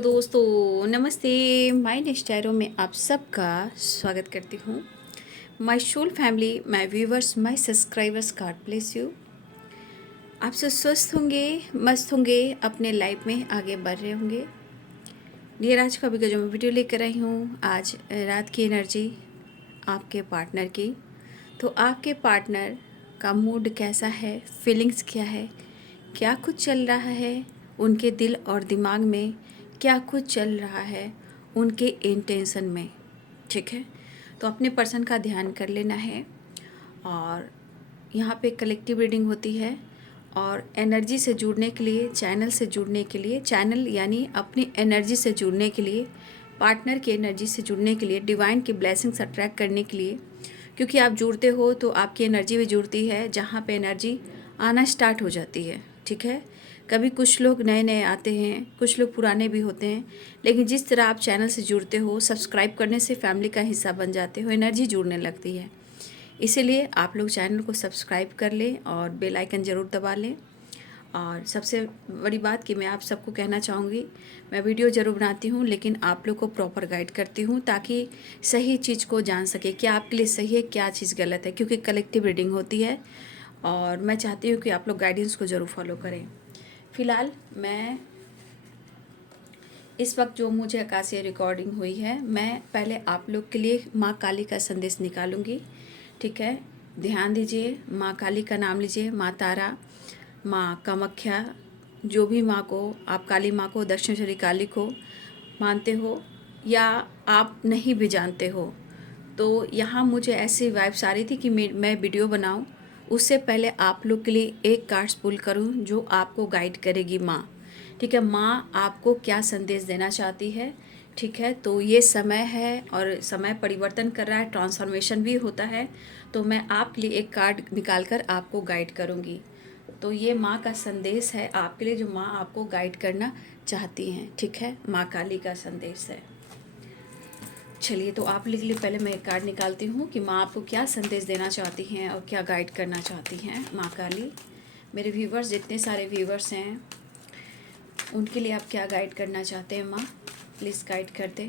Hello दोस्तों, नमस्ते। My next arrow में आप सबका स्वागत करती हूँ। My soul family, my viewers, my subscribers, God bless you. आप सब स्वस्थ होंगे, मस्त होंगे, अपने लाइफ में आगे बढ़ रहे होंगे। ये आज का भी जो मैं वीडियो लेकर आई हूँ, आज रात की एनर्जी आपके पार्टनर की। तो आपके पार्टनर का मूड कैसा है, फीलिंग्स क्या है, क्या कुछ चल रहा है उनके दिल और दिमाग में, क्या कुछ चल रहा है उनके इंटेंशन में। ठीक है, तो अपने पर्सन का ध्यान कर लेना है। और यहाँ पे कलेक्टिव रीडिंग होती है और एनर्जी से जुड़ने के लिए, चैनल से जुड़ने के लिए, चैनल यानी अपनी एनर्जी से जुड़ने के लिए, पार्टनर की एनर्जी से जुड़ने के लिए, डिवाइन की ब्लेसिंग्स अट्रैक्ट करने के लिए, क्योंकि आप जुड़ते हो तो आपकी एनर्जी भी जुड़ती है, जहाँ पे एनर्जी आना स्टार्ट हो जाती है। ठीक है, कभी कुछ लोग नए नए आते हैं, कुछ लोग पुराने भी होते हैं, लेकिन जिस तरह आप चैनल से जुड़ते हो, सब्सक्राइब करने से फैमिली का हिस्सा बन जाते हो, एनर्जी जुड़ने लगती है। इसीलिए आप लोग चैनल को सब्सक्राइब कर लें और बेल आइकन ज़रूर दबा लें। और सबसे बड़ी बात कि मैं आप सबको कहना चाहूँगी, मैं वीडियो ज़रूर बनाती हूँ, लेकिन आप लोग को प्रॉपर गाइड करती हूँ ताकि सही चीज़ को जान सके, क्या आपके लिए सही है, क्या चीज़ गलत है, क्योंकि कलेक्टिव रीडिंग होती है और मैं चाहती हूँ कि आप लोग गाइडेंस को ज़रूर फॉलो करें। फ़िलहाल मैं इस वक्त जो मुझे आकाशीय रिकॉर्डिंग हुई है, मैं पहले आप लोग के लिए माँ काली का संदेश निकालूंगी। ठीक है, ध्यान दीजिए, माँ काली का नाम लीजिए, माँ तारा, माँ कामाख्या, जो भी माँ को आप काली माँ को, दक्षिणेश्वरी काली को मानते हो या आप नहीं भी जानते हो, तो यहाँ मुझे ऐसी वाइब्स आ रही थी कि मैं वीडियो बनाऊँ उससे पहले आप लोग के लिए एक कार्ड्स पुल करूँ जो आपको गाइड करेगी माँ। ठीक है, माँ आपको क्या संदेश देना चाहती है। ठीक है, तो ये समय है और समय परिवर्तन कर रहा है, ट्रांसफॉर्मेशन भी होता है, तो मैं आपके लिए एक कार्ड निकाल कर आपको गाइड करूँगी। तो ये माँ का संदेश है आपके लिए, जो माँ आपको गाइड करना चाहती हैं। ठीक है, माँ काली का संदेश है। चलिए, तो आप लिख लिए, पहले मैं एक कार्ड निकालती हूँ कि माँ आपको क्या संदेश देना चाहती हैं और क्या गाइड करना चाहती हैं माँ काली। मेरे व्यूवर्स, जितने सारे व्यूवर्स हैं, उनके लिए आप क्या गाइड करना चाहते हैं माँ, प्लीज़ गाइड कर दें।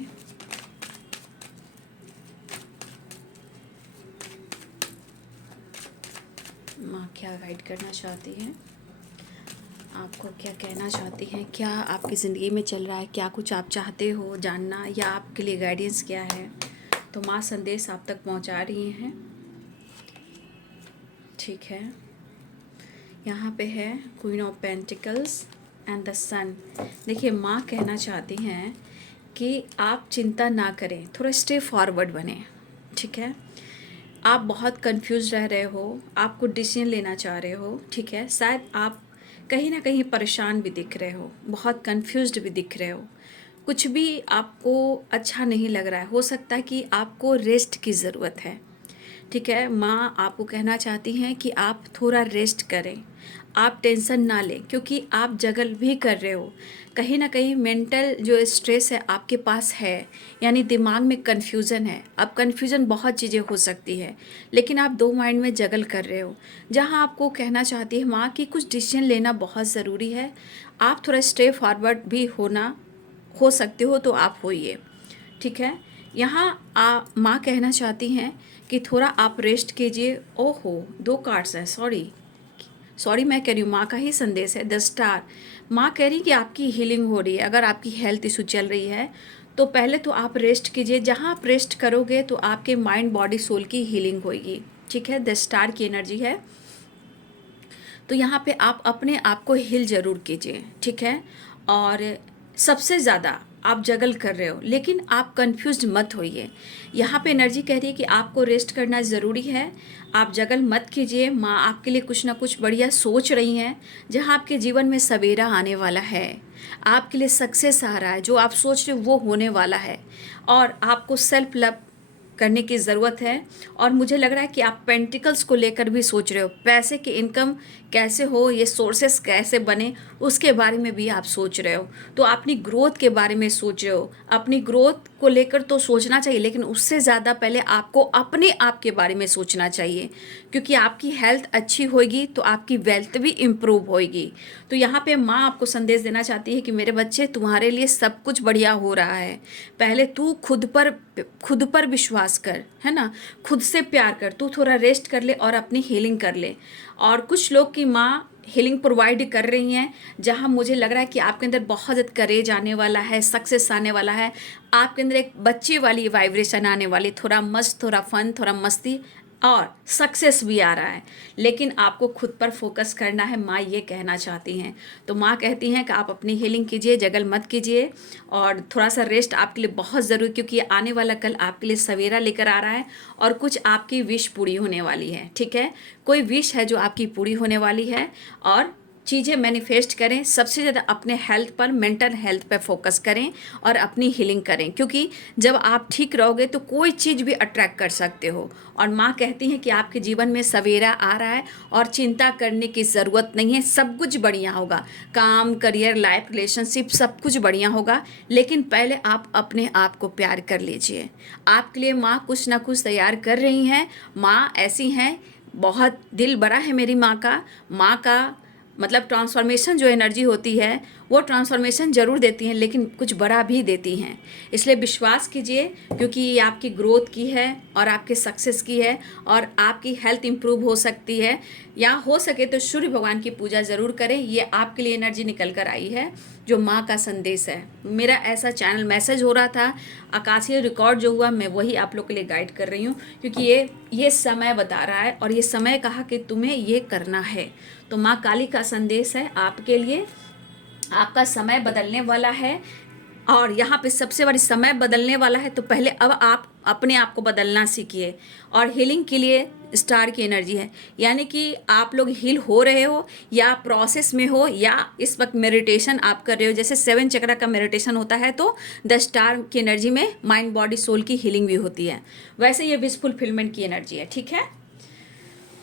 माँ क्या गाइड करना चाहती हैं, आपको क्या कहना चाहती हैं, क्या आपकी ज़िंदगी में चल रहा है, क्या कुछ आप चाहते हो जानना, या आपके लिए गाइडेंस क्या है। तो माँ संदेश आप तक पहुँचा रही हैं। ठीक है, यहाँ पे है queen of pentacles and the sun. देखिए, माँ कहना चाहती हैं कि आप चिंता ना करें, थोड़ा स्टे फॉरवर्ड बने। ठीक है, आप बहुत कंफ्यूज रह रहे हो, आपको डिसीजन लेना चाह रहे हो। ठीक है, शायद आप कहीं ना कहीं परेशान भी दिख रहे हो, बहुत कंफ्यूज्ड भी दिख रहे हो, कुछ भी आपको अच्छा नहीं लग रहा है, हो सकता है कि आपको रेस्ट की ज़रूरत है। ठीक है, माँ आपको कहना चाहती हैं कि आप थोड़ा रेस्ट करें, आप टेंशन ना लें, क्योंकि आप जगल भी कर रहे हो, कहीं ना कहीं मेंटल जो स्ट्रेस है आपके पास है, यानी दिमाग में कन्फ्यूज़न है। अब कन्फ्यूज़न बहुत चीज़ें हो सकती है, लेकिन आप दो माइंड में जगल कर रहे हो। जहाँ आपको कहना चाहती है माँ कि कुछ डिसीजन लेना बहुत ज़रूरी है, आप थोड़ा स्टे फॉरवर्ड भी होना हो सकते हो तो आप होइए। ठीक है, यहाँ माँ कहना चाहती हैं कि थोड़ा आप रेस्ट कीजिए। ओहो, दो कार्ड्स हैं, सॉरी मैं कह रही हूँ, माँ का ही संदेश है, द स्टार। माँ कह रही कि आपकी हीलिंग हो रही है। अगर आपकी हेल्थ इशू चल रही है तो पहले तो आप रेस्ट कीजिए, जहाँ आप रेस्ट करोगे तो आपके माइंड बॉडी सोल की हीलिंग होगी। ठीक है, द स्टार की एनर्जी है, तो यहाँ पे आप अपने आप को हील ज़रूर कीजिए। ठीक है, और सबसे ज़्यादा आप जगल कर रहे हो, लेकिन आप कंफ्यूज्ड मत होइए। यहाँ पे एनर्जी कह रही है कि आपको रेस्ट करना ज़रूरी है, आप जगल मत कीजिए। माँ आपके लिए कुछ ना कुछ बढ़िया सोच रही हैं, जहाँ आपके जीवन में सवेरा आने वाला है, आपके लिए सक्सेस आ रहा है, जो आप सोच रहे हो वो होने वाला है, और आपको सेल्फ लव करने की ज़रूरत है। और मुझे लग रहा है कि आप पेंटिकल्स को लेकर भी सोच रहे हो, पैसे की इनकम कैसे हो, ये सोर्सेस कैसे बने, उसके बारे में भी आप सोच रहे हो। तो अपनी ग्रोथ के बारे में सोच रहे हो। अपनी ग्रोथ को लेकर तो सोचना चाहिए, लेकिन उससे ज़्यादा पहले आपको अपने आप के बारे में सोचना चाहिए, क्योंकि आपकी हेल्थ अच्छी होगी तो आपकी वेल्थ भी इम्प्रूव होगी। तो यहाँ पे माँ आपको संदेश देना चाहती है कि मेरे बच्चे, तुम्हारे लिए सब कुछ बढ़िया हो रहा है। पहले तू खुद पर विश्वास कर, है ना, खुद से प्यार कर, तू थोड़ा रेस्ट कर ले और अपनी हीलिंग कर ले। और कुछ लोग की माँ हीलिंग प्रोवाइड कर रही हैं, जहाँ मुझे लग रहा है कि आपके अंदर बहुत ज़्यादा करेज आने वाला है, सक्सेस आने वाला है, आपके अंदर एक बच्चे वाली वाइब्रेशन आने वाली, थोड़ा मस्त, थोड़ा फन, थोड़ा मस्ती और सक्सेस भी आ रहा है। लेकिन आपको खुद पर फोकस करना है, माँ ये कहना चाहती हैं। तो माँ कहती हैं कि आप अपनी हीलिंग कीजिए, जगल मत कीजिए, और थोड़ा सा रेस्ट आपके लिए बहुत ज़रूरी, क्योंकि आने वाला कल आपके लिए सवेरा लेकर आ रहा है और कुछ आपकी विश पूरी होने वाली है। ठीक है, कोई विश है जो आपकी पूरी होने वाली है, और चीज़ें मैनिफेस्ट करें। सबसे ज़्यादा अपने हेल्थ पर, मेंटल हेल्थ पर फोकस करें और अपनी हीलिंग करें, क्योंकि जब आप ठीक रहोगे तो कोई चीज़ भी अट्रैक्ट कर सकते हो। और माँ कहती हैं कि आपके जीवन में सवेरा आ रहा है और चिंता करने की ज़रूरत नहीं है, सब कुछ बढ़िया होगा। काम, करियर, लाइफ, रिलेशनशिप, सब कुछ बढ़िया होगा। लेकिन पहले आप अपने आप को प्यार कर लीजिए। आपके लिए माँ कुछ ना कुछ तैयार कर रही हैं। माँ ऐसी हैं, बहुत दिल बड़ा है मेरी माँ का। माँ का मतलब ट्रांसफॉर्मेशन जो एनर्जी होती है, वो ट्रांसफॉर्मेशन ज़रूर देती हैं, लेकिन कुछ बड़ा भी देती हैं। इसलिए विश्वास कीजिए, क्योंकि ये आपकी ग्रोथ की है और आपके सक्सेस की है, और आपकी हेल्थ इंप्रूव हो सकती है। या हो सके तो सूर्य भगवान की पूजा ज़रूर करें। ये आपके लिए एनर्जी निकल कर आई है, जो माँ का संदेश है। मेरा ऐसा चैनल मैसेज हो रहा था, आकाशीय रिकॉर्ड जो हुआ, मैं वही आप लोग के लिए गाइड कर रही हूँ, क्योंकि ये समय बता रहा है, और ये समय कहा कि तुम्हें ये करना है। तो माँ काली का संदेश है आपके लिए, आपका समय बदलने वाला है। और यहाँ पे सबसे बड़ी समय बदलने वाला है, तो पहले अब आप अपने आप को बदलना सीखिए। और हीलिंग के लिए स्टार की एनर्जी है, यानी कि आप लोग हील हो रहे हो या प्रोसेस में हो, या इस वक्त मेडिटेशन आप कर रहे हो। जैसे 7 चक्रा का मेडिटेशन होता है, तो द स्टार की एनर्जी में माइंड, बॉडी, सोल की हीलिंग भी होती है। वैसे ये विश फुलफिलमेंट की एनर्जी है। ठीक है,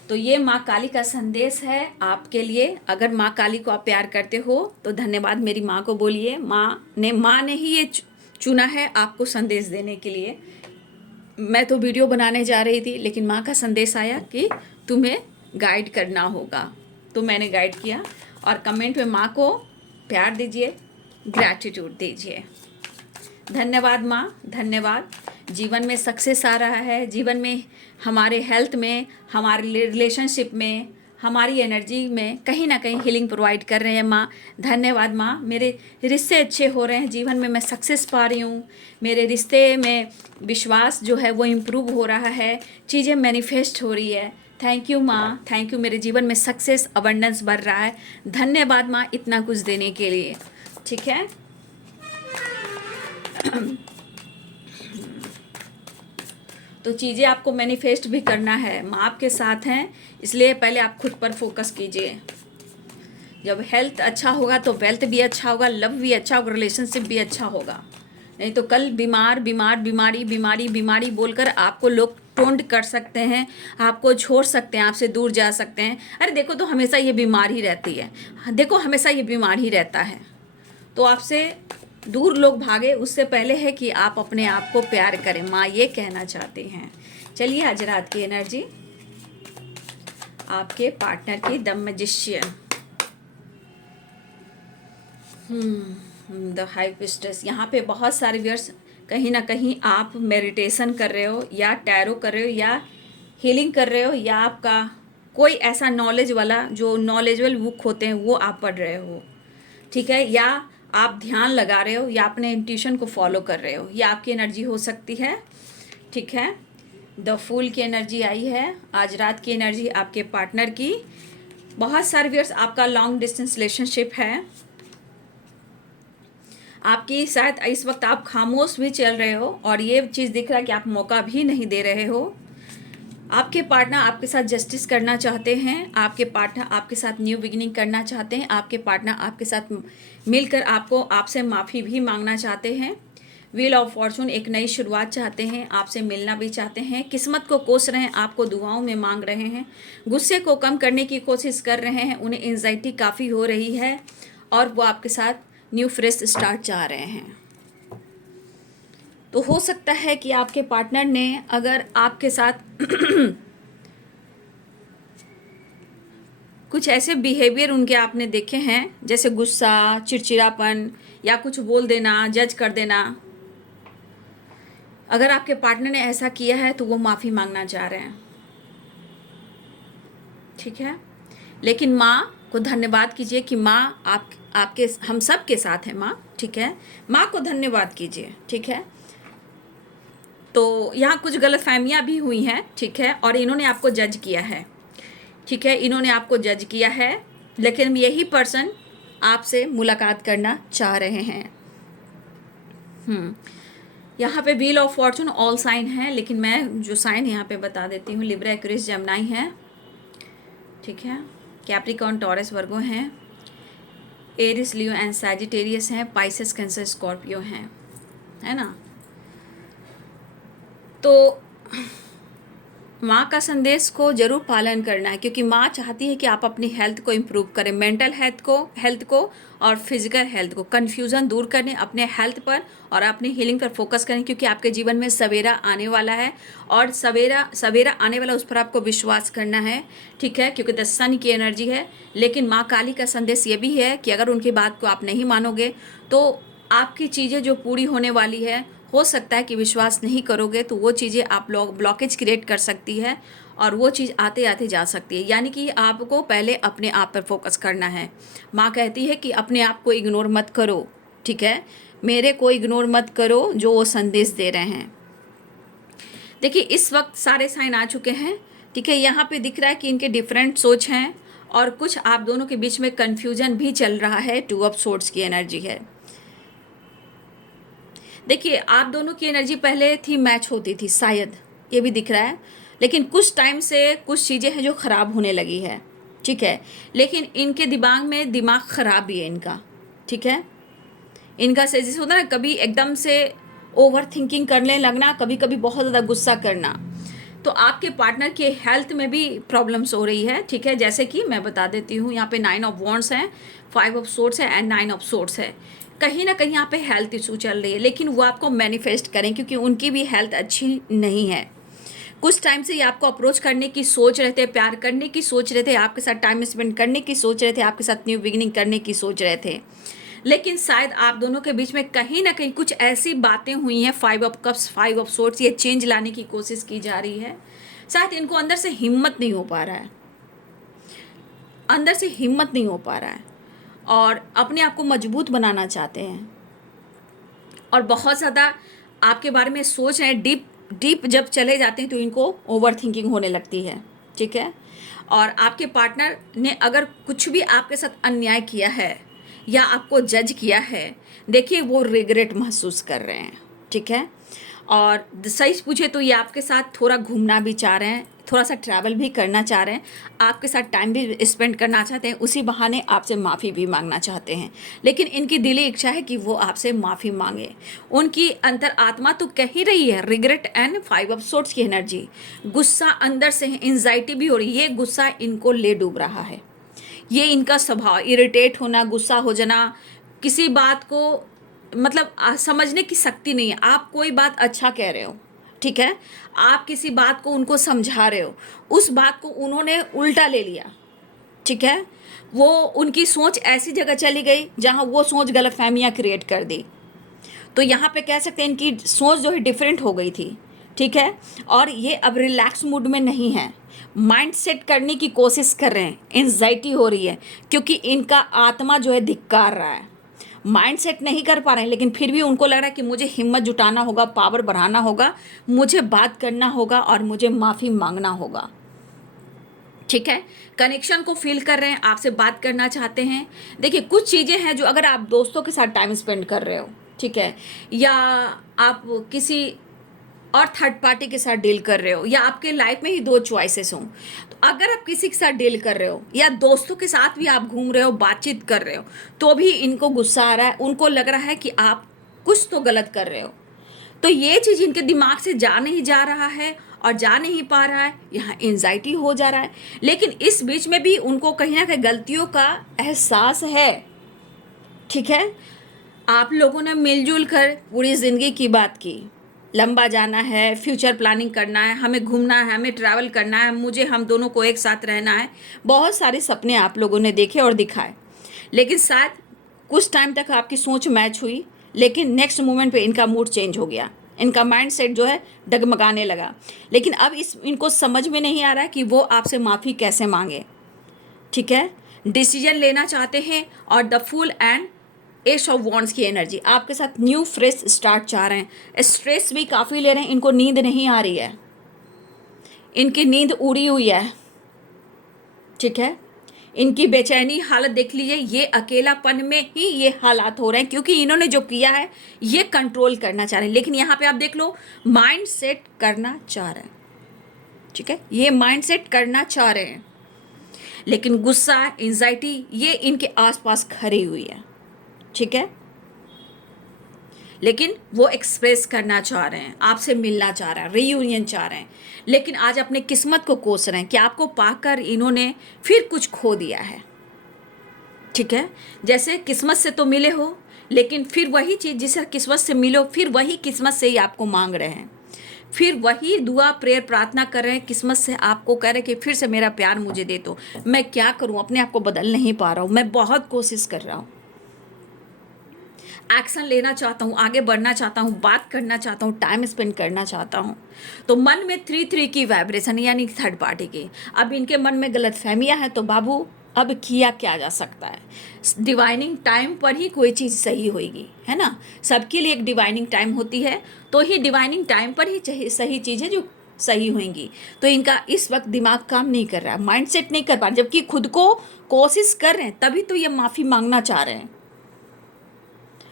तो ये माँ काली का संदेश है आपके लिए। अगर माँ काली को आप प्यार करते हो तो धन्यवाद मेरी माँ को बोलिए। माँ ने ही ये चुना है आपको संदेश देने के लिए। मैं तो वीडियो बनाने जा रही थी, लेकिन माँ का संदेश आया कि तुम्हें गाइड करना होगा, तो मैंने गाइड किया। और कमेंट में माँ को प्यार दीजिए, ग्रैटिट्यूड दीजिए। धन्यवाद माँ, धन्यवाद। जीवन में सक्सेस आ रहा है, जीवन में, हमारे हेल्थ में, हमारे रिलेशनशिप में, हमारी एनर्जी में कहीं ना कहीं हीलिंग प्रोवाइड कर रहे हैं माँ। धन्यवाद माँ। मेरे रिश्ते अच्छे हो रहे हैं, जीवन में मैं सक्सेस पा रही हूँ, मेरे रिश्ते में विश्वास जो है वो इम्प्रूव हो रहा है, चीज़ें मैनिफेस्ट हो रही है। थैंक यू माँ, थैंक यू। मेरे जीवन में सक्सेस, अबंडेंस बढ़ रहा है। धन्यवाद माँ इतना कुछ देने के लिए। ठीक है, तो चीज़ें आपको मैनिफेस्ट भी करना है। माँ आपके साथ हैं, इसलिए पहले आप खुद पर फोकस कीजिए। जब हेल्थ अच्छा होगा तो वेल्थ भी अच्छा होगा, लव भी अच्छा होगा, रिलेशनशिप भी अच्छा होगा। नहीं तो कल बीमारी बोलकर आपको लोग टोंट कर सकते हैं, आपको छोड़ सकते हैं, आपसे दूर जा सकते हैं। अरे देखो, तो हमेशा ये बीमार ही रहती है, देखो हमेशा ये बीमार ही रहता है। तो आपसे दूर लोग भागे, उससे पहले है कि आप अपने आप को प्यार करें। माँ ये कहना चाहती हैं। चलिए, आज रात की एनर्जी आपके पार्टनर की, the magician, the high priestess. यहाँ पे बहुत सारे व्यूअर्स, कहीं ना कहीं आप मेडिटेशन कर रहे हो, या टैरो कर रहे हो, या हीलिंग कर रहे हो, या आपका कोई ऐसा नॉलेज वाला, जो नॉलेजेबल बुक होते हैं वो आप पढ़ रहे हो। ठीक है, या आप ध्यान लगा रहे हो, या अपने इंट्यूशन को फॉलो कर रहे हो, ये आपकी एनर्जी हो सकती है। ठीक है, द फूल की एनर्जी आई है। आज रात की एनर्जी आपके पार्टनर की। बहुत सारे व्यूअर्स, आपका लॉन्ग डिस्टेंस रिलेशनशिप है, आपकी शायद इस वक्त आप खामोश भी चल रहे हो, और ये चीज़ दिख रहा है कि आप मौका भी नहीं दे रहे हो। आपके पार्टनर आपके साथ जस्टिस करना चाहते हैं, आपके पार्टनर आपके साथ न्यू बिगिनिंग करना चाहते हैं, आपके पार्टनर आपके साथ मिलकर आपसे माफ़ी भी मांगना चाहते हैं। व्हील ऑफ फॉर्चून एक नई शुरुआत चाहते हैं, आपसे मिलना भी चाहते हैं, किस्मत को कोस रहे हैं, आपको दुआओं में मांग रहे हैं, गुस्से को कम करने की कोशिश कर रहे हैं, उन्हें एंजाइटी काफ़ी हो रही है और वो आपके साथ न्यू फ्रेश स्टार्ट चाह रहे हैं। तो हो सकता है कि आपके पार्टनर ने अगर आपके साथ कुछ ऐसे बिहेवियर उनके आपने देखे हैं, जैसे गुस्सा, चिड़चिड़ापन या कुछ बोल देना, जज कर देना, अगर आपके पार्टनर ने ऐसा किया है तो वो माफ़ी मांगना चाह रहे हैं, ठीक है। लेकिन माँ को धन्यवाद कीजिए कि माँ आपके हम सब के साथ हैं माँ, ठीक है। माँ को धन्यवाद कीजिए, ठीक है। तो यहाँ कुछ गलतफहमियाँ भी हुई हैं, ठीक है, और इन्होंने आपको जज किया है, ठीक है, इन्होंने आपको जज किया है, लेकिन यही पर्सन आपसे मुलाकात करना चाह रहे हैं। यहाँ पे wheel of fortune all sign है, लेकिन मैं जो साइन यहाँ पे बता देती हूँ, लिब्रा, एक्वेरियस, जेमिनी है, ठीक है, कैप्रिकॉर्न, टॉरस, वर्गो हैं, एरिस, लियो एंड सैजिटेरियस हैं, पाइसेस, कैंसर, स्कॉर्पियो हैं, है ना। तो माँ का संदेश को जरूर पालन करना है, क्योंकि माँ चाहती है कि आप अपनी हेल्थ को इम्प्रूव करें, मेंटल हेल्थ को और फिजिकल हेल्थ को, कन्फ्यूज़न दूर करने, अपने हेल्थ पर और अपनी हीलिंग पर फोकस करें, क्योंकि आपके जीवन में सवेरा आने वाला है और सवेरा आने वाला, उस पर आपको विश्वास करना है, ठीक है, क्योंकि द सन की एनर्जी है। लेकिन माँ काली का संदेश ये भी है कि अगर उनकी बात को आप नहीं मानोगे तो आपकी चीज़ें जो पूरी होने वाली है, हो सकता है कि विश्वास नहीं करोगे तो वो चीज़ें आप लोग ब्लॉकेज क्रिएट कर सकती है और वो चीज़ आते आते जा सकती है। यानी कि आपको पहले अपने आप पर फोकस करना है। माँ कहती है कि अपने आप को इग्नोर मत करो, ठीक है, मेरे को इग्नोर मत करो जो वो संदेश दे रहे हैं। देखिए इस वक्त सारे साइन आ चुके हैं, ठीक है। यहाँ पे दिख रहा है कि इनके डिफरेंट सोच हैं और कुछ आप दोनों के बीच में कन्फ्यूजन भी चल रहा है। 2 ऑफ सोर्ड्स की एनर्जी है। देखिए आप दोनों की एनर्जी पहले थी, मैच होती थी शायद, ये भी दिख रहा है, लेकिन कुछ टाइम से कुछ चीज़ें हैं जो ख़राब होने लगी है, ठीक है। लेकिन इनके दिमाग में दिमाग ख़राब भी है इनका, ठीक है। इनका से जैसे होता है ना, कभी एकदम से ओवर थिंकिंग करने लगना, कभी कभी बहुत ज़्यादा गुस्सा करना। तो आपके पार्टनर के हेल्थ में भी प्रॉब्लम्स हो रही है, ठीक है। जैसे कि मैं बता देती हूँ, यहाँ पे 9 ऑफ वॉन्ड्स हैं, 5 ऑफ सोर्ड्स है एंड 9 ऑफ सोर्ड्स है। कहीं ना कहीं यहाँ पे हेल्थ इशू चल रही है, लेकिन वो आपको मैनिफेस्ट करें, क्योंकि उनकी भी हेल्थ अच्छी नहीं है। कुछ टाइम से ये आपको अप्रोच करने की सोच रहे थे, प्यार करने की सोच रहे थे, आपके साथ टाइम स्पेंड करने की सोच रहे थे, आपके साथ न्यू बिगिनिंग करने की सोच रहे थे, लेकिन शायद आप दोनों के बीच में कहीं ना कहीं कुछ ऐसी बातें हुई हैं, 5 ऑफ कप्स, 5 ऑफ सोर्ड्स, ये चेंज लाने की कोशिश की जा रही है। शायद इनको अंदर से हिम्मत नहीं हो पा रहा है, अंदर से हिम्मत नहीं हो पा रहा है और अपने आप को मजबूत बनाना चाहते हैं और बहुत ज़्यादा आपके बारे में सोच रहे हैं। डीप जब चले जाते हैं तो इनको ओवर थिंकिंग होने लगती है, ठीक है। और आपके पार्टनर ने अगर कुछ भी आपके साथ अन्याय किया है या आपको जज किया है, देखिए वो रिग्रेट महसूस कर रहे हैं, ठीक है। और सही पूछे तो ये आपके साथ थोड़ा घूमना भी चाह रहे हैं, थोड़ा सा ट्रैवल भी करना चाह रहे हैं, आपके साथ टाइम भी स्पेंड करना चाहते हैं, उसी बहाने आपसे माफ़ी भी मांगना चाहते हैं। लेकिन इनकी दिली इच्छा है कि वो आपसे माफ़ी मांगे। उनकी अंतर आत्मा तो कह ही रही है, रिग्रेट एंड 5 ऑफ सोर्ड्स की एनर्जी, गुस्सा अंदर से है, एंजाइटी भी हो रही है, ये गुस्सा इनको ले डूब रहा है। ये इनका स्वभाव, इरिटेट होना, गुस्सा हो जाना, किसी बात को मतलब समझने की शक्ति नहीं है। आप कोई बात अच्छा कह रहे हो, ठीक है, आप किसी बात को उनको समझा रहे हो, उस बात को उन्होंने उल्टा ले लिया, ठीक है। वो उनकी सोच ऐसी जगह चली गई जहां वो सोच गलतफहमियां क्रिएट कर दी। तो यहाँ पे कह सकते हैं इनकी सोच जो है डिफरेंट हो गई थी, ठीक है। और ये अब रिलैक्स मूड में नहीं है, माइंड सेट करने की कोशिश कर रहे हैं, एंजाइटी हो रही है क्योंकि इनका आत्मा जो है धिक्कार रहा है, माइंड सेट नहीं कर पा रहे हैं, लेकिन फिर भी उनको लग रहा है कि मुझे हिम्मत जुटाना होगा, पावर बढ़ाना होगा, मुझे बात करना होगा और मुझे माफ़ी मांगना होगा, ठीक है। कनेक्शन को फील कर रहे हैं, आपसे बात करना चाहते हैं। देखिए कुछ चीज़ें हैं जो अगर आप दोस्तों के साथ टाइम स्पेंड कर रहे हो, ठीक है, या आप किसी और थर्ड पार्टी के साथ डील कर रहे हो, या आपके लाइफ में ही 2 चॉइसेस हों, तो अगर आप किसी के साथ डील कर रहे हो या दोस्तों के साथ भी आप घूम रहे हो, बातचीत कर रहे हो, तो भी इनको गुस्सा आ रहा है, उनको लग रहा है कि आप कुछ तो गलत कर रहे हो। तो ये चीज़ इनके दिमाग से जा नहीं जा रहा है और जा नहीं पा रहा है, यहाँ एंजाइटी हो जा रहा है। लेकिन इस बीच में भी उनको कहीं ना कहीं गलतियों का एहसास है, ठीक है। आप लोगों ने मिलजुल कर पूरी ज़िंदगी की बात की, लंबा जाना है, फ्यूचर प्लानिंग करना है, हमें घूमना है, हमें ट्रैवल करना है, मुझे हम दोनों को एक साथ रहना है। बहुत सारे सपने आप लोगों ने देखे और दिखाए, लेकिन शायद कुछ टाइम तक आपकी सोच मैच हुई, लेकिन नेक्स्ट मोमेंट पे इनका मूड चेंज हो गया, इनका माइंड सेट जो है डगमगाने लगा। लेकिन अब इनको समझ में नहीं आ रहा है कि वो आपसे माफ़ी कैसे मांगे, ठीक है। डिसीजन लेना चाहते हैं और the fool and ace of wands की एनर्जी आपके साथ न्यू फ्रेश स्टार्ट चाह रहे हैं। स्ट्रेस भी काफ़ी ले रहे हैं, इनको नींद नहीं आ रही है, इनकी नींद उड़ी हुई है, ठीक है। इनकी बेचैनी हालत देख लीजिए, ये अकेलापन में ही ये हालात हो रहे हैं, क्योंकि इन्होंने जो किया है ये कंट्रोल करना चाह रहे हैं। लेकिन यहाँ पे आप देख लो, माइंड सेट करना चाह रहे हैं, ठीक है, ये माइंड सेट करना चाह रहे हैं, लेकिन गुस्सा, एंजाइटी ये इनके आसपास खड़ी हुई है, ठीक है। लेकिन वो एक्सप्रेस करना चाह रहे हैं, आपसे मिलना चाह रहे हैं, रीयूनियन चाह रहे हैं, लेकिन आज अपने किस्मत को कोस रहे हैं कि आपको पाकर इन्होंने फिर कुछ खो दिया है, ठीक है। जैसे किस्मत से तो मिले हो, लेकिन फिर वही चीज़ जिसे किस्मत से मिलो, फिर वही किस्मत से ही आपको मांग रहे हैं, फिर वही दुआ प्रेयर प्रार्थना कर रहे हैं किस्मत से, आपको कह रहे हैं कि फिर से मेरा प्यार मुझे दे दो। मैं क्या करूं, अपने आप को बदल नहीं पा रहा हूं, मैं बहुत कोशिश कर रहा हूं, एक्शन लेना चाहता हूँ, आगे बढ़ना चाहता हूँ, बात करना चाहता हूँ, टाइम स्पेंड करना चाहता हूँ। तो मन में 3-3 की वाइब्रेशन, यानी थर्ड पार्टी की। अब इनके मन में गलत फहमियाँ हैं, तो बाबू अब किया क्या जा सकता है, डिवाइनिंग टाइम पर ही कोई चीज़ सही होगी, है ना। सबके लिए एक डिवाइनिंग टाइम होती है, तो ही डिवाइनिंग टाइम पर ही सही चीज़ें जो सही होंगी। तो इनका इस वक्त दिमाग काम नहीं कर रहा है, माइंड सेट नहीं कर पा रहे, जबकि खुद को कोशिश कर रहे हैं, तभी तो ये माफ़ी मांगना चाह रहे हैं।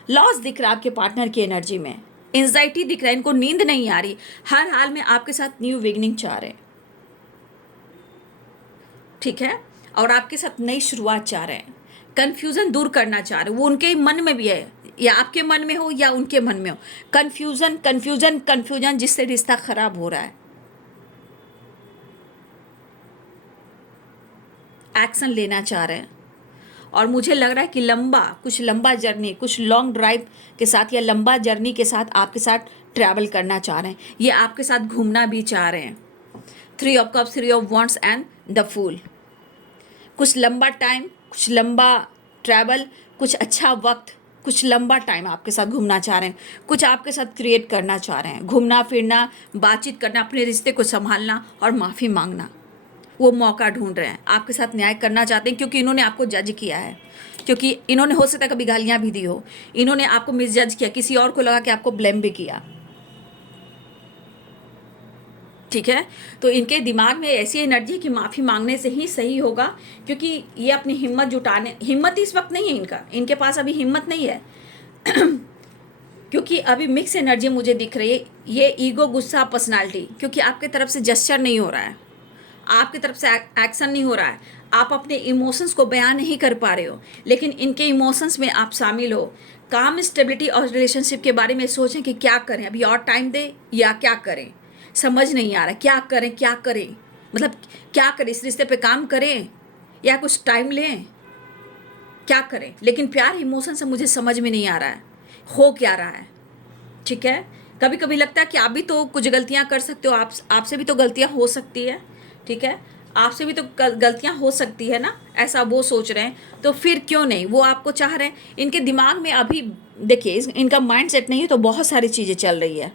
लॉस दिख रहा है आपके पार्टनर की एनर्जी में, एंजाइटी दिख रहा है, इनको नींद नहीं आ रही, हर हाल में आपके साथ न्यू बिगिनिंग चाह रहे हैं, ठीक है, और आपके साथ नई शुरुआत चाह रहे हैं, कंफ्यूजन दूर करना चाह रहे हैं। वो उनके मन में भी है, या आपके मन में हो या उनके मन में हो, कंफ्यूजन कंफ्यूजन कंफ्यूजन, जिससे रिश्ता खराब हो रहा है। एक्शन लेना चाह रहे हैं, और मुझे लग रहा है कि कुछ लंबा जर्नी, कुछ लॉन्ग ड्राइव के साथ या लंबा जर्नी के साथ आपके साथ ट्रैवल करना चाह रहे हैं, ये आपके साथ घूमना भी चाह रहे हैं। 3 of cups, 3 of wands and the fool. कुछ लंबा टाइम, कुछ लंबा ट्रैवल, कुछ अच्छा वक्त, कुछ लंबा टाइम आपके साथ घूमना चाह रहे हैं, कुछ आपके साथ क्रिएट करना चाह रहे हैं, घूमना फिरना, बातचीत करना, अपने रिश्ते को संभालना और माफ़ी मांगना। वो मौका ढूंढ रहे हैं, आपके साथ न्याय करना चाहते हैं, क्योंकि इन्होंने आपको जज किया है, क्योंकि इन्होंने हो सकता है कभी गालियाँ भी दी हो, इन्होंने आपको मिसजज किया, किसी और को लगा कि आपको ब्लेम भी किया, ठीक है। तो इनके दिमाग में ऐसी एनर्जी है कि माफ़ी मांगने से ही सही होगा, क्योंकि ये अपनी हिम्मत इस वक्त नहीं है, इनके पास अभी हिम्मत नहीं है क्योंकि अभी मिक्स एनर्जी मुझे दिख रही है, ये ईगो, गुस्सा, पर्सनालिटी, क्योंकि आपके तरफ से जेस्चर नहीं हो रहा है, आपकी तरफ से एक्शन नहीं हो रहा है, आप अपने इमोशंस को बयान नहीं कर पा रहे हो, लेकिन इनके इमोशंस में आप शामिल हो। काम, स्टेबिलिटी और रिलेशनशिप के बारे में सोचें कि क्या करें, अभी और टाइम दें या क्या करें, समझ नहीं आ रहा क्या करें, क्या करें, मतलब क्या करें, इस रिश्ते पे काम करें या कुछ टाइम लें, क्या करें। लेकिन प्यार इमोशन से मुझे समझ में नहीं आ रहा है हो क्या रहा है, ठीक है। कभी कभी लगता है कि आप भी तो कुछ गलतियां कर सकते हो, आपसे भी तो गलतियां हो सकती है, ठीक है, आपसे भी तो गलतियां हो सकती है ना, ऐसा वो सोच रहे हैं, तो फिर क्यों नहीं, वो आपको चाह रहे हैं। इनके दिमाग में अभी देखिए, इनका माइंड सेट नहीं है, तो बहुत सारी चीज़ें चल रही है,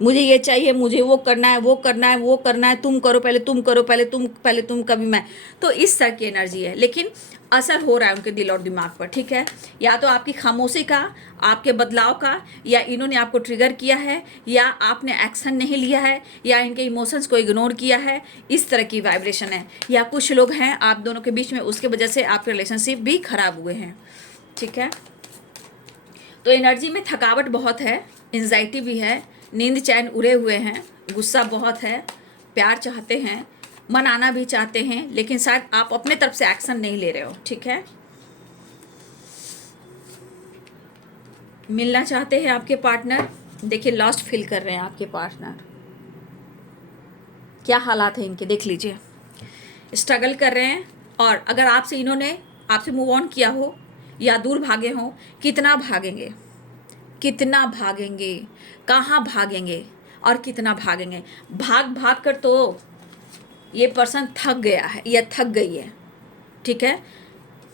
मुझे ये चाहिए, मुझे वो करना है, वो करना है, वो करना है, तुम करो पहले, तुम करो पहले, तुम कभी मैं, तो इस तरह की एनर्जी है। लेकिन असर हो रहा है उनके दिल और दिमाग पर, ठीक है, या तो आपकी खामोशी का, आपके बदलाव का, या इन्होंने आपको ट्रिगर किया है, या आपने एक्शन नहीं लिया है, या इनके इमोशंस को इग्नोर किया है, इस तरह की वाइब्रेशन है। या कुछ लोग हैं आप दोनों के बीच में, उसके वजह से आपके रिलेशनशिप भी खराब हुए हैं, ठीक है। तो एनर्जी में थकावट बहुत है, एंजाइटी भी है, नींद चैन उड़े हुए हैं, गुस्सा बहुत है, प्यार चाहते हैं, मनाना भी चाहते हैं, लेकिन शायद आप अपने तरफ से एक्शन नहीं ले रहे हो, ठीक है। मिलना चाहते हैं आपके पार्टनर, देखिए लॉस्ट फील कर रहे हैं आपके पार्टनर, क्या हालात है इनके देख लीजिए, स्ट्रगल कर रहे हैं। और अगर आपसे इन्होंने आपसे मूव ऑन किया हो या दूर भागे हों, कितना भागेंगे, कितना भागेंगे, कहाँ भागेंगे और कितना भागेंगे। भाग भाग कर तो ये पर्सन थक गया है या थक गई है, ठीक है।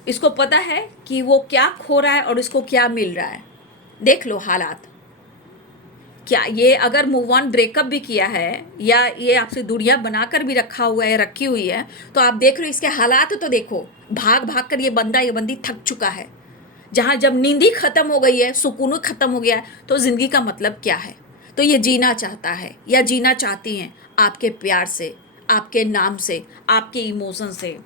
इसको पता है कि वो क्या खो रहा है और इसको क्या मिल रहा है। देख लो हालात, क्या ये अगर मूव ऑन ब्रेकअप भी किया है या ये आपसे दूरियां बनाकर भी रखा हुआ है, रखी हुई है, तो आप देख रहे हो इसके हालात तो देखो। भाग भाग कर ये बंदा ये बंदी थक चुका है। जहाँ जब नींद ही खत्म हो गई है, सुकून खत्म हो गया है, तो ज़िंदगी का मतलब क्या है। तो ये जीना चाहता है या जीना चाहती हैं आपके प्यार से, आपके नाम से, आपके इमोशन से।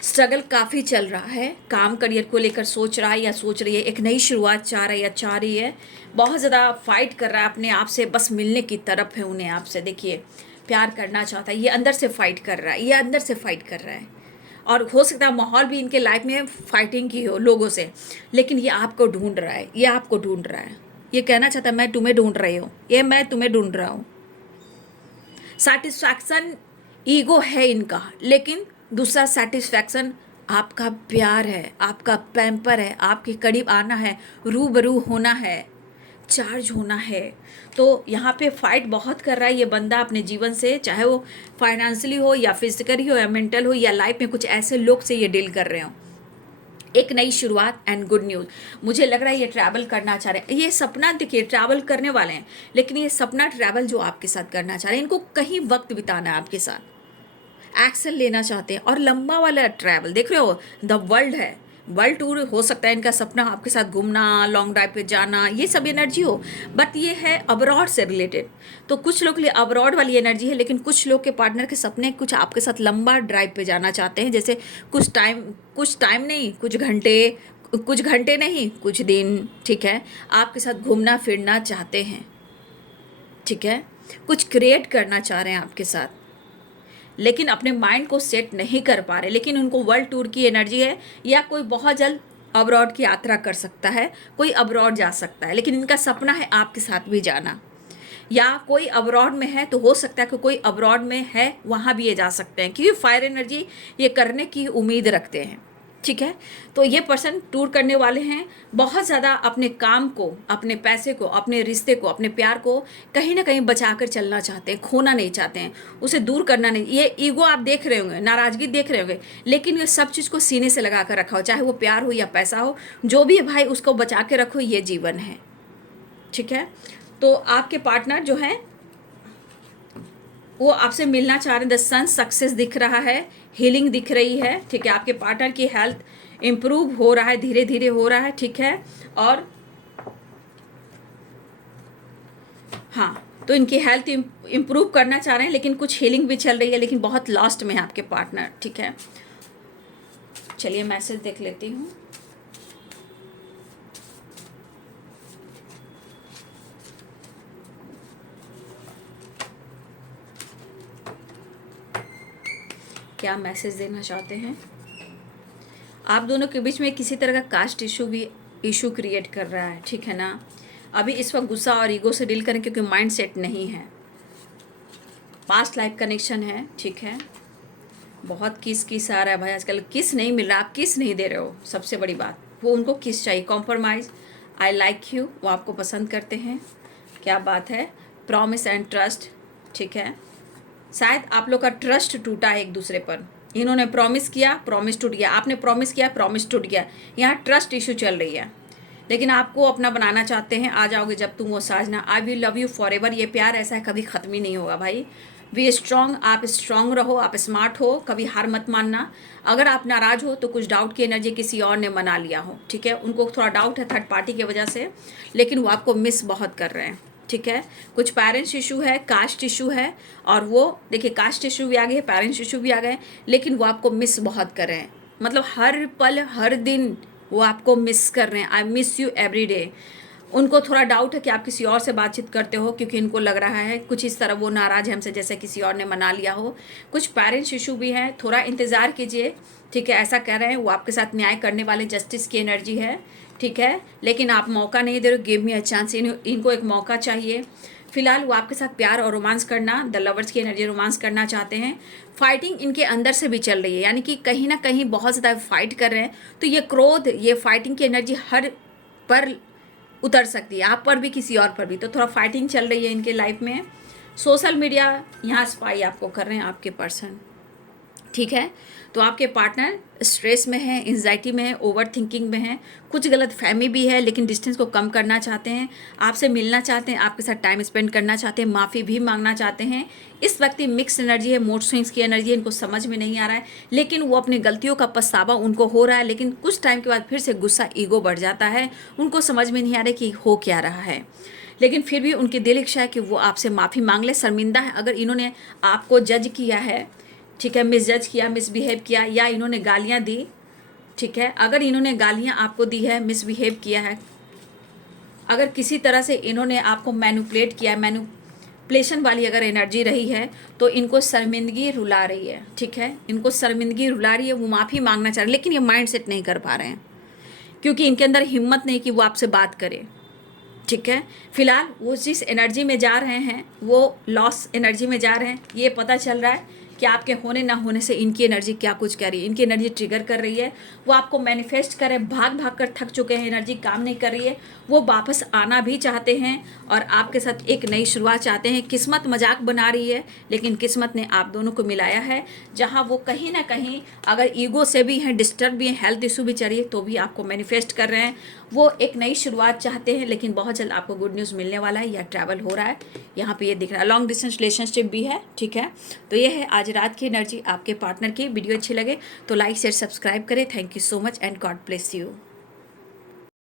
स्ट्रगल काफ़ी चल रहा है, काम करियर को लेकर सोच रहा है या सोच रही है, एक नई शुरुआत चाह रहा है या चाह रही है, बहुत ज़्यादा फाइट कर रहा है अपने आप से, बस मिलने की तरफ है उन्हें आपसे। देखिए प्यार करना चाहता है, ये अंदर से फाइट कर रहा है, ये अंदर से फाइट कर रहा है। और हो सकता है माहौल भी इनके लाइफ में फाइटिंग की हो लोगों से, लेकिन ये आपको ढूंढ रहा है, ये आपको ढूंढ रहा है। ये कहना चाहता है मैं तुम्हें ढूंढ रही हूँ, ये मैं तुम्हें ढूंढ रहा हूँ। सेटिस्फैक्शन ईगो है इनका, लेकिन दूसरा सेटिस्फैक्शन आपका प्यार है, आपका पैम्पर है, आपके करीब आना है, रूबरू होना है, चार्ज होना है। तो यहाँ पे फाइट बहुत कर रहा है ये बंदा अपने जीवन से, चाहे वो फाइनेंशियली हो या फिजिकली हो या मेंटल हो या लाइफ में कुछ ऐसे लोग से ये डील कर रहे हो। एक नई शुरुआत एंड गुड न्यूज़। मुझे लग रहा है ये ट्रैवल करना चाह रहे हैं, ये सपना देखिए ट्रैवल करने वाले हैं, लेकिन ये सपना ट्रैवल जो आपके साथ करना चाह रहे हैं, इनको कहीं वक्त बिताना है आपके साथ, एक्शन लेना चाहते हैं। और लंबा वाला ट्रैवल देख रहे हो, द वर्ल्ड है, वर्ल्ड टूर हो सकता है इनका सपना, आपके साथ घूमना, लॉन्ग ड्राइव पे जाना, ये सब एनर्जी हो। बट ये है अब्रॉड से रिलेटेड, तो कुछ लोग के लिए अब्रॉड वाली एनर्जी है, लेकिन कुछ लोग के पार्टनर के सपने कुछ आपके साथ लंबा ड्राइव पे जाना चाहते हैं। जैसे कुछ टाइम नहीं, कुछ घंटे नहीं, कुछ दिन, ठीक है। आपके साथ घूमना फिरना चाहते हैं, ठीक है। कुछ क्रिएट करना चाह रहे हैं आपके साथ, लेकिन अपने माइंड को सेट नहीं कर पा रहे। लेकिन उनको वर्ल्ड टूर की एनर्जी है, या कोई बहुत जल्द अब्रॉड की यात्रा कर सकता है, कोई अब्रॉड जा सकता है, लेकिन इनका सपना है आपके साथ भी जाना। या कोई अब्रॉड में है तो हो सकता है कि कोई अब्रॉड में है, वहाँ भी ये जा सकते हैं, क्योंकि फायर एनर्जी ये करने की उम्मीद रखते हैं, ठीक है। तो ये पर्सन टूर करने वाले हैं, बहुत ज़्यादा अपने काम को, अपने पैसे को, अपने रिश्ते को, अपने प्यार को कहीं ना कहीं बचा कर चलना चाहते हैं, खोना नहीं चाहते हैं, उसे दूर करना नहीं। ये ईगो आप देख रहे होंगे, नाराज़गी देख रहे होंगे, लेकिन ये सब चीज़ को सीने से लगा कर रखा हो, चाहे वो प्यार हो या पैसा हो, जो भी है भाई उसको बचा के रखो, ये जीवन है, ठीक है। तो आपके पार्टनर जो हैं वो आपसे मिलना चाह रहे हैं। द सन सक्सेस दिख रहा है, हीलिंग दिख रही है, ठीक है। आपके पार्टनर की हेल्थ इम्प्रूव हो रहा है, धीरे धीरे हो रहा है, ठीक है। और हाँ, तो इनकी हेल्थ इम्प्रूव करना चाह रहे हैं, लेकिन कुछ हीलिंग भी चल रही है, लेकिन बहुत लास्ट में है आपके पार्टनर, ठीक है। चलिए मैसेज देख लेती हूँ। क्या मैसेज देना चाहते हैं। आप दोनों के बीच में किसी तरह का कास्ट इशू क्रिएट कर रहा है, ठीक है ना। अभी इस वक्त गुस्सा और ईगो से डील करें, क्योंकि माइंड सेट नहीं है। पास्ट लाइफ कनेक्शन है, ठीक है। बहुत किस आ रहा है भाई, आजकल किस नहीं मिल रहा, आप किस नहीं दे रहे हो, सबसे बड़ी बात वो उनको किस चाहिए। कॉम्प्रोमाइज़, आई लाइक यू, वो आपको पसंद करते हैं, क्या बात है। प्रॉमिस एंड ट्रस्ट, ठीक है। शायद आप लोग का ट्रस्ट टूटा है एक दूसरे पर, इन्होंने प्रॉमिस किया, प्रॉमिस टूट गया, आपने प्रॉमिस किया, प्रॉमिस टूट गया। यहाँ ट्रस्ट इशू चल रही है, लेकिन आपको अपना बनाना चाहते हैं। आ जाओगे जब तुम वो साजना, I will love you for ever. ये प्यार ऐसा है कभी ख़त्म ही नहीं होगा भाई। बी स्ट्रांग, आप स्ट्रांग रहो, आप स्मार्ट हो, कभी हार मत मानना। अगर आप नाराज़ हो तो कुछ डाउट की एनर्जी किसी और ने मना लिया हो, ठीक है। उनको थोड़ा डाउट है थर्ड पार्टी की वजह से, लेकिन वो आपको मिस बहुत कर रहे हैं, ठीक है। कुछ पेरेंट्स इशू है, कास्ट इशू है, और वो देखिए कास्ट इशू भी आ गए, पेरेंट्स इशू भी आ गए, लेकिन वो आपको मिस बहुत कर रहे हैं। मतलब हर पल हर दिन वो आपको मिस कर रहे हैं। I miss you every day. उनको थोड़ा डाउट है कि आप किसी और से बातचीत करते हो, क्योंकि इनको लग रहा है कुछ इस तरह वो नाराज़ है हमसे, जैसे किसी और ने मना लिया हो। कुछ पेरेंट्स इशू भी है, थोड़ा इंतज़ार कीजिए, ठीक है। ऐसा कह रहे हैं वो आपके साथ न्याय करने वाले, जस्टिस की एनर्जी है, ठीक है। लेकिन आप मौका नहीं दे रहे, गिव मी अ चांस, इनको एक मौका चाहिए। फिलहाल वो आपके साथ प्यार और रोमांस करना, द लवर्स की एनर्जी, रोमांस करना चाहते हैं। फाइटिंग इनके अंदर से भी चल रही है, यानी कि कहीं ना कहीं बहुत ज़्यादा फाइट कर रहे हैं। तो ये क्रोध, ये फाइटिंग की एनर्जी हर पर उतर सकती है, आप पर भी किसी और पर भी। तो थोड़ा फाइटिंग चल रही है इनके लाइफ में। सोशल मीडिया यहाँ स्पाई आपको कर रहे हैं आपके पर्सन, ठीक है। तो आपके पार्टनर स्ट्रेस में है, एंजाइटी में है, ओवर थिंकिंग में है, कुछ गलत फहमी भी है, लेकिन डिस्टेंस को कम करना चाहते हैं, आपसे मिलना चाहते हैं, आपके साथ टाइम स्पेंड करना चाहते हैं, माफ़ी भी मांगना चाहते हैं। इस वक्त मिक्स एनर्जी है, मूड स्विंग्स की एनर्जी है, इनको समझ में नहीं आ रहा है, लेकिन वो अपनी गलतियों का पछतावा उनको हो रहा है। लेकिन कुछ टाइम के बाद फिर से गुस्सा, ईगो बढ़ जाता है, उनको समझ में नहीं आ रहा कि हो क्या रहा है। लेकिन फिर भी उनकी दिल इच्छा है कि वो आपसे माफ़ी मांग ले। शर्मिंदा है अगर इन्होंने आपको जज किया है, ठीक है, मिसजज किया, मिसबिहेव किया, या इन्होंने गालियाँ दी, ठीक है। अगर इन्होंने गालियाँ आपको दी है, मिसबिहेव किया है, अगर किसी तरह से इन्होंने आपको मैनिपुलेट किया, मैनिपुलेशन वाली अगर एनर्जी रही है, तो इनको शर्मिंदगी रुला रही है, ठीक है। इनको शर्मिंदगी रुला रही है, वो माफ़ी मांगना चाह रहे हैं, लेकिन ये माइंड सेट नहीं कर पा रहे हैं, क्योंकि इनके अंदर हिम्मत नहीं कि वो आपसे बात करें, ठीक है। फिलहाल वो जिस एनर्जी में जा रहे हैं, वो लॉस एनर्जी में जा रहे हैं। ये पता चल रहा है कि आपके होने ना होने से इनकी एनर्जी क्या कुछ कह रही है, इनकी एनर्जी ट्रिगर कर रही है। वो आपको मैनिफेस्ट कर रहे हैं, भाग भाग कर थक चुके हैं, एनर्जी काम नहीं कर रही है। वो वापस आना भी चाहते हैं और आपके साथ एक नई शुरुआत चाहते हैं। किस्मत मजाक बना रही है, लेकिन किस्मत ने आप दोनों को मिलाया है। जहाँ वो कहीं ना कहीं अगर ईगो से भी हैं, डिस्टर्ब भी हैं, हेल्थ इशू भी चलिए, तो भी आपको मैनिफेस्ट कर रहे हैं। वो एक नई शुरुआत चाहते हैं, लेकिन बहुत जल्द आपको गुड न्यूज़ मिलने वाला है, या ट्रैवल हो रहा है। यहाँ पे ये दिख रहा है, लॉन्ग डिस्टेंस रिलेशनशिप भी है, ठीक है। तो ये है आज रात की एनर्जी आपके पार्टनर की। वीडियो अच्छी लगे तो लाइक शेयर सब्सक्राइब करें। Thank you so much and God bless you.